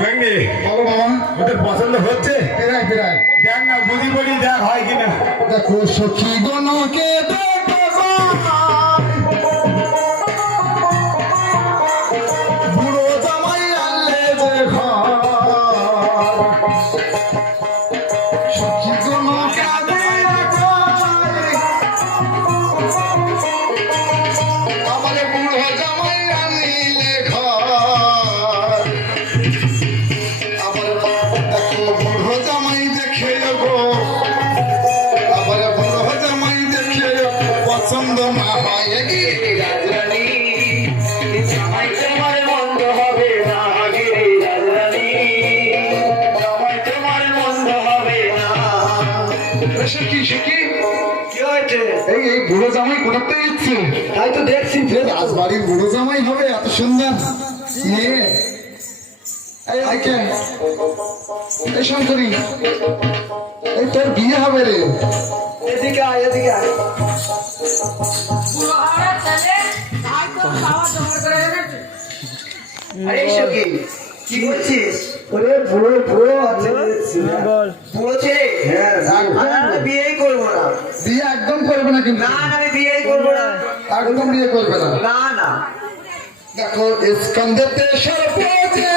ভেঙ্গি বলো বাবা, ওদের পছন্দ হচ্ছে? ফেরাই ফেরাই দেখ না, বুঝি বলি দেখ হয় কিনা। দেখো সখী গণকে বুড়ো জামাই আনলে যে ঘর, সখী গণকে আমার বুড়ো জামাই আনিলে ঘর, আবার দেখো বুড়ো জামাই দেখে গো, আবার বুড়ো জামাই দেখে পছন্দ না হয় কি রাজরানী জামাই তোমার মন্দ হবে না গে রাজরানী, জামাই তোমার মন্দ হবে না। সখী সখী কি হয়েছে? এই বুড়ো জামাই কোথাতে ইচ্ছে? তাই তো দেখছি রাজবাড়ির বুড়ো জামাই হবে এত সুন্দর মেয়ে। এই কে? এই শঙ্করী, এই তোর বিয়ে হবে রে। এদিকে আয়, এদিকে আয়। আরে সখী কি করছিস? ওরে বুড়ো বুড়ো আছে দেখছি। বুড়ো ছেলে? হ্যাঁ, আমি বিয়েই করবো না। বিয়ে একদম করবে না কিন্তু, না না, আমি বিয়েই করবো না। একদম বিয়ে করবে না। না না, দেখো স্কন্ধেতে সর্প যে